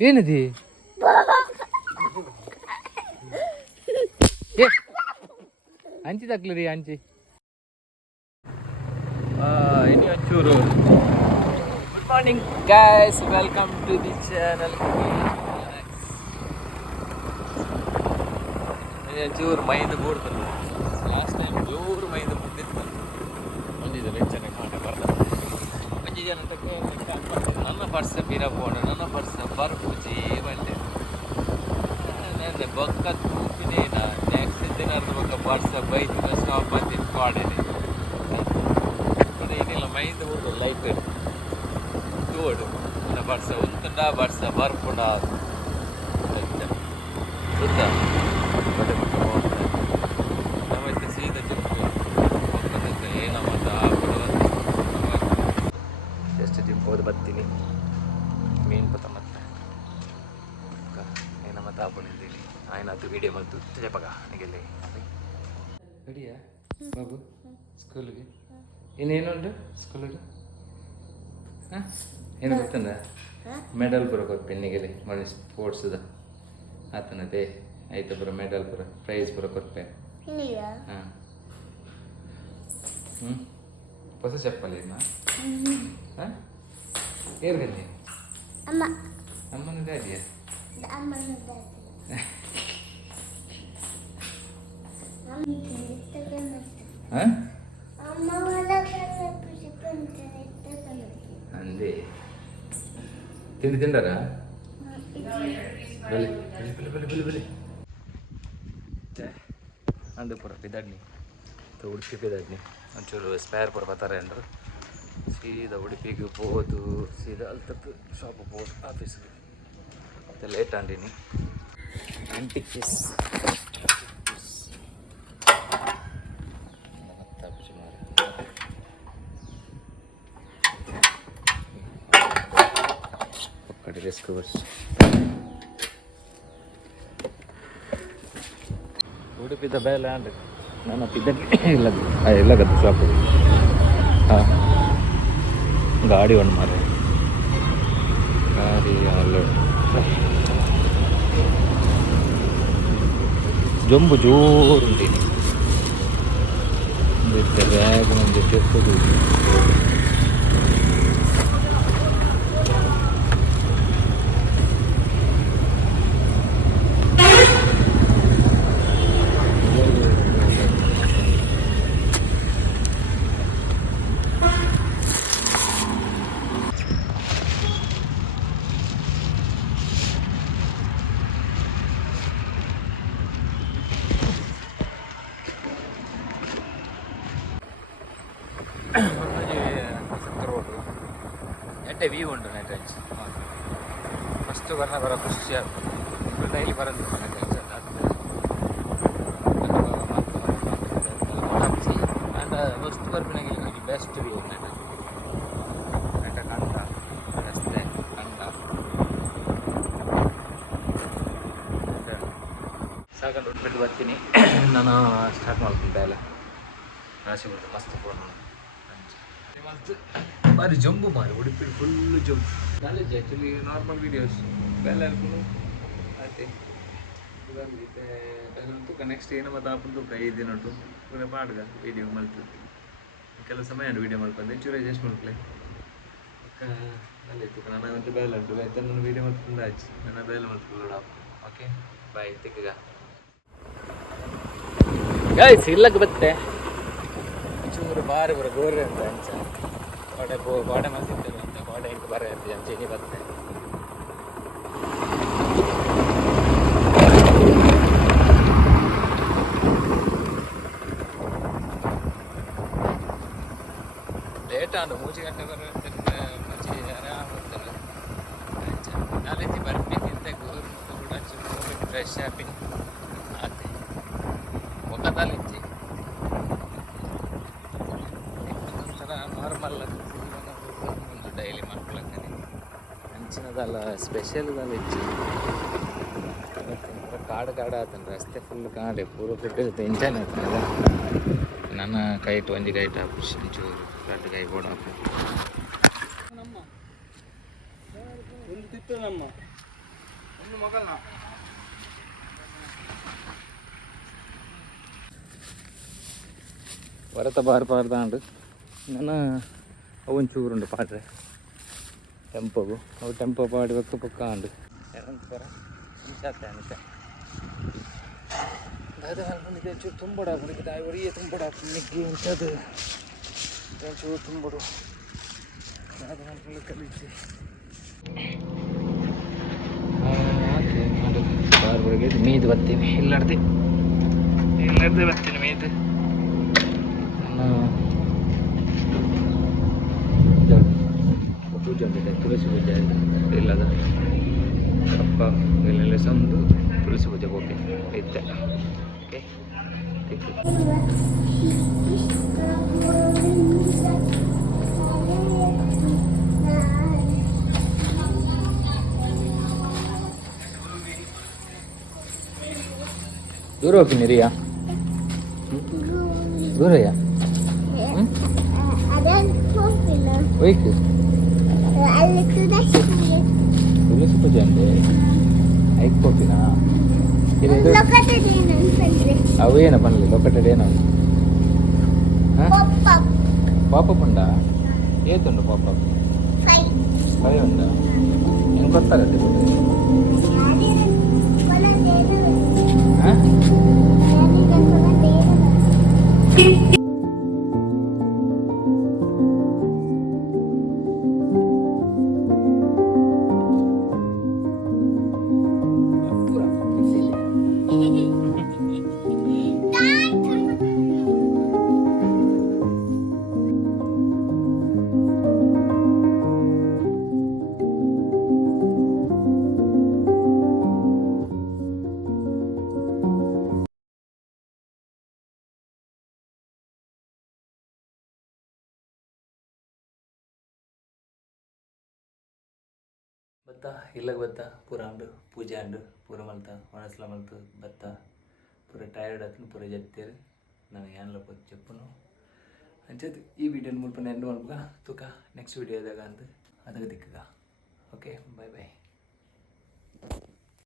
ಏನದಿ ಅಂಚಿ ತಕ್ಲರಿ ಅಂಚಿ ಇನಿ ಒಂಚೂರು good morning guys welcome to the channel ಒಂಚೂರು ಮೈಂದು ಬೂಡ್ತಲ್ಲ ಲಾಸ್ಟ್ ಟೈಮ್ ಜೋರು ಮೈಂದು ಬುದ್ದಿತ್ತು ಒಂದಿದ್ದು ವೆಚ್ಚನೆ ಕಾಣ ಬರ್ತದೆ ಒಂಜಿ ಜನಕ್ಕೆ ನನ್ನ ಪರ್ಸ ಬೀರಬೋಣ ನನ್ನ ಪರ್ಸ ಬರ್ಪುಜಿ ಬಂಡೆ ನೆನ್ನೆ ಬೊಕ್ಕ ತೂಪಿನೇನ ನೆಕ್ಸ್ಟ್ ದಿನ ಬೊಕ್ಕ ಪರ್ಸ ಬೈತು ಸ್ಟಾಪ್ ಅಂತ ಕಾಡೇನೆ ಏನಿಲ್ಲ ಮೈಂದು ಬೂಡು ಲೈಫ್ ತೋಡು ನನ್ನ ಪರ್ಸ ಉಂತುಂಡ ಪರ್ಸ ಬರ್ಪುಂಡ ಸುತ್ತ ಬಟ್ಟೆ ಮಕ್ಕ ಹೋಗ್ತಾರೆ ನಮ್ಮತ್ತೆ ಸೀದಾ ಜಿಂಪು ಒಕ್ಕದಂತ ಏನೋ ಮತ್ತು ಎಷ್ಟು ಜಿಂಪು ಹೋದು ಬರ್ತೀನಿ ಮೀನು ಪತ ಮತ್ತೆ ಏನ ಮತ್ತೆ ಹಾಕೊಂಡಿದ್ದೀನಿ ಆಯ್ನದು ವೀಡಿಯೋ ಮತ್ತು ಜಪಗ ನನಗೆಲ್ಲಿ ರೆಡಿಯಾ ಬಾಬು ಸ್ಕೂಲಿಗೆ ಇನ್ನೇನುಂಟು ಸ್ಕೂಲಿಗೆ ಹಾಂ ಏನು ಗೊತ್ತಂದ ಮೆಡಲ್ ಬರೋ ಗೊತ್ತು ಪೆನ್ನಿಗೆಲ್ಲಿ ಮಾಡಿ ಸ್ಪೋರ್ಟ್ಸ್ದ ಆತನದೇ ಆಯ್ತು ಬರೋ ಮೆಡಲ್ ಬರೋ ಪ್ರೈಸ್ ಬರೋ ಕೊಟ್ಟೆ ಹಾಂ ಹೊಸ ಚಪ್ಪಲಿ ಹಾಂ ಏನು ಗಂಜಿ ಅಮ್ಮನ ಡ್ಯಾಡಿಯಾ ಹಾಂ ಅಂದೇ ತಿಂಡಿ ತಿಂದಾರ ಬಲಿ ಬಲಿ ಬಲಿ ಬಲಿ ಬಲಿ ಅಂದು ಪೂರ ಪಿದಾಡ್ನಿ ಉಡುಪಿ ಪಿದಾಡ್ನಿ ಒಂಚೂರು ಸ್ಪೇರ್ ಪೂರ ಬರ್ತಾರೆ ಅಂದರು ಸೀದಾ ಉಡುಪಿಗೆ ಹೋದು ಸೀದಾ ಅಲ್ಲಿ ತಪ್ಪು ಶಾಪ್ ಹೋದು ಆಫೀಸ್ಗೆ ಮತ್ತೆ ಲೇಟ್ ಆಂಡೀನಿ ಆಂಟಿಕ್ ಪೀಸ್ ಡ್ರೆಸ್ ಕವರ್ಸ್ ಉಡುಪಿದ ಬೇಲೆ ಅಂಡ್ ನನ್ನ ಪಿದ್ದಲ್ಲಿ ಇಲ್ಲ ಗದ್ದು ಶಾಪು ಹಾಂ ಗಾಡಿ ಒಂದು ಮಾರೆ ಗಾಡಿ ಅಲ್ಲ ಜಂಬು ಜೋರು ಉಂಟೀನಿ ಬ್ಯಾಗ್ ನಮ್ಮದು ಚೆಪ್ಪದು ಎಡ್ಡೆ ವ್ಯೂ ಉಂಟು ನೈಟ್ ರೇಂಜ್ ಫಸ್ಟ್ ಬರ ಖುಷಿ ಆಗ್ತದೆ ಡೈಲಿ ಬರೋದು ನೈಟ್ ರೇಂಜ್ ಆ್ಯಂಡ್ ಫಸ್ಟ್ ಬರ್ಬಿನಾಗ ಬೆಸ್ಟ್ ವ್ಯೂ ನೈಟ್ ನೈಟ ಕಂಡ ರಸ್ತೆ ಕಂಡ ಸಾಕೊಂಡು ಉಟ್ಬಿಟ್ಟು ಬರ್ತೀನಿ ನಾನು ಸ್ಟಾರ್ಟ್ ಮಾಡ್ತೀನಿ ಎಲ್ಲ ರಾಶಿ ಬಿಡ್ತು ಮಸ್ತ್ ಫೋನ್ ಬಾರಿ ಜಂಬು ಮಾರಿ ಉಡುಪಿ ಫುಲ್ಲು ಜಂಬು ಕಾಲೇಜ್ ಆ್ಯಕ್ಚುಲಿ ನಾರ್ಮಲ್ ವೀಡಿಯೋಸ್ ಎಲ್ಲರಿಗೂ ಆಯ್ತು ತೂಕ ನೆಕ್ಸ್ಟ್ ಏನೋ ಮತ್ತು ಆಪಂದು ಕೈ ದಿನಟು ಪೂರ ಪಾಡ್ಗ ವೀಡಿಯೋ ಮಲ್ತು ಕೆಲವು ಸಮಯ ವೀಡಿಯೋ ಮಾಡ್ಕೊಂಡು ಹೆಚ್ಚು ಅಡ್ಜಸ್ಟ್ ಮಾಡ್ಕೊಳ್ಳಿ ಅಲ್ಲೇ ತೂಕ ನನ್ನ ಒಂದು ಬೇಲೆ ಉಂಟು ಆಯ್ತು ನನ್ನ ವೀಡಿಯೋ ಮಾಡ್ಕೊಂಡು ಆಯ್ತು ನನ್ನ ಬೇಲೆ ಮಾಡ್ಕೊಳ್ಳೋಣ ಓಕೆ ಬಾಯ್ ತಿಕ್ಕಗ ಗೈಸ್ ಇಲ್ಲಕ್ಕೆ ಬತ್ತೆ ಚೂರು ಬಾರಿ ಬರೋ ಗೋರಿ ಅಂತ ಅಂಚ ಗೋಡೆ ಮಾಡ್ತಿರ್ತಾರೆ ಅಂತ ಗೋಡೆ ಹಿಂಗೆ ಬರ ಇರ್ತದೆ ಅಂಚೆಗೆ ಬರುತ್ತೆ ಲೇಟ್ ಆಂಡು 3 ಗಂಟೆ ಬರುತ್ತೆ ಮಚ್ಚಿ ಆರಾಮ ಹೋಗ್ತಾರೆ ನಾಲೆಜ್ಜಿ ಬರ್ಬೇಕಿಂತ ಗೋರು ಕೂಡ ಚೂರು ಫ್ರೆಶ್ ಆಗಿ ಆತೆ ಮುಖದಲ್ಲಿಜ್ಜಿ ಒಂಥರ ನಾರ್ಮಲ್ ಒಂದು ಡೈಲಿ ಮಕ್ಕಳಕ್ಕೆ ಅಂಚಿನದಲ್ಲ ಸ್ಪೆಷಲ್ದಲ್ಲ ಇಚ್ಚಿ ಕಾಡು ಆತನ ರಸ್ತೆ ಫುಲ್ ಕಾಡೆ ಪೂರ ಬಿಟ್ಟಿರುತ್ತೆ ಇಂಚಾನೆ ಆತನಲ್ಲ ನನ್ನ ಕೈಟ್ ಒಂಜಿ ಕೈಟ್ ಆಪುಷ್ ಒಂಚೂರು ಕಟ್ಟು ಕೈ ಕೂಡ ಆಪು ವರತ ಬಾರ್ ಪಾರ್ದಾಂಡು ನನ್ನ ಅವನ್ ಚೂರುಂಡು ಪಾಡ್ರೆ ಟೆಂಪೋಗು ಅವು ಟೆಂಪೋ ಪಾಡಿ ಪಕ್ಕ ಪಕ್ಕ ಆಂಡು ಬರ ಅದು ಅನ್ಕೊಂಡಿದ್ದೆ ಚೂರು ತುಂಬೋಡು ಹಾಕ್ಬಿಡಿದ್ದೆ ತಾಯಿ ಒಡಿಯೇ ತುಂಬೋಡು ಹಾಕ್ಲಿಕ್ಕೆ ಅಂತದ್ದು ಚೂರು ತುಂಬೋಡು ಅದು ಅನ್ಕೊಂಡು ಕಲಿಸಿ ಬಾರ್ಗಳಿಗೆ ಮೀದು ಬರ್ತೀನಿ ಇಲ್ಲಡ್ದು ಬರ್ತೀನಿ ಮೀದು ಪೂಜೆ ಉಂಟಿದೆ ತುಳಸಿ ಪೂಜೆ ಇಲ್ಲದ ಅಪ್ಪ ಎಲ್ಲೆಲ್ಲ ಸಂದು ತುಳಸಿ ಪೂಜೆ ಹೋಗಿ ಇದ್ದೆ ಓಕೆ ದೂರ ಹೋಗ್ತೀನಿ ರಿಯಾ ದೂರಯ್ಯ ಹೋಯ್ತು ತುಳಸಿ ಪೂಜೆ ಅಂದೆ ಐಕ್ ಹೋಗ್ತೀನಾ ಅವೇನ ಪನ್ಲಿ ಲೊಕಟೆಡ್ ಏನೋ ಪಾಪಪ್ ಉಂಡ ಏತುಂಡು ಪಾಪಪ್ 5 ಉಂಡ ಹೆಂಗೆ ಗೊತ್ತಾಗತ್ತೆ ಬತ್ತ ಇಲ್ಲಗೆ ಬತ್ತ ಪೂರ ಅಂಡು ಪೂಜೆ ಅಂಡು ಪೂರ ಮಲ್ತ ಒಣಸ್ಲ ಮಲ್ತು ಬತ್ತ ಪೂರ ಟಯರ್ಡ್ ಆತನು ಪೂರ ಜತ್ತೇರು ನನಗೆ ಏನ್ಲ ಪೋದು ಚೆಪ್ಪನು ಅಂಚದು ಈ ವಿಡಿಯೋನ ಮುಲ್ಪ ಎಂಡ್ ಮಾಡ್ಬೇಕ ತೂಕ ನೆಕ್ಸ್ಟ್ ವಿಡಿಯೋದಾಗ ಅಂತ ಅದಕ್ಕೆ ದಿಕ್ಕಗ ಓಕೆ ಬಾಯ್ ಬಾಯ್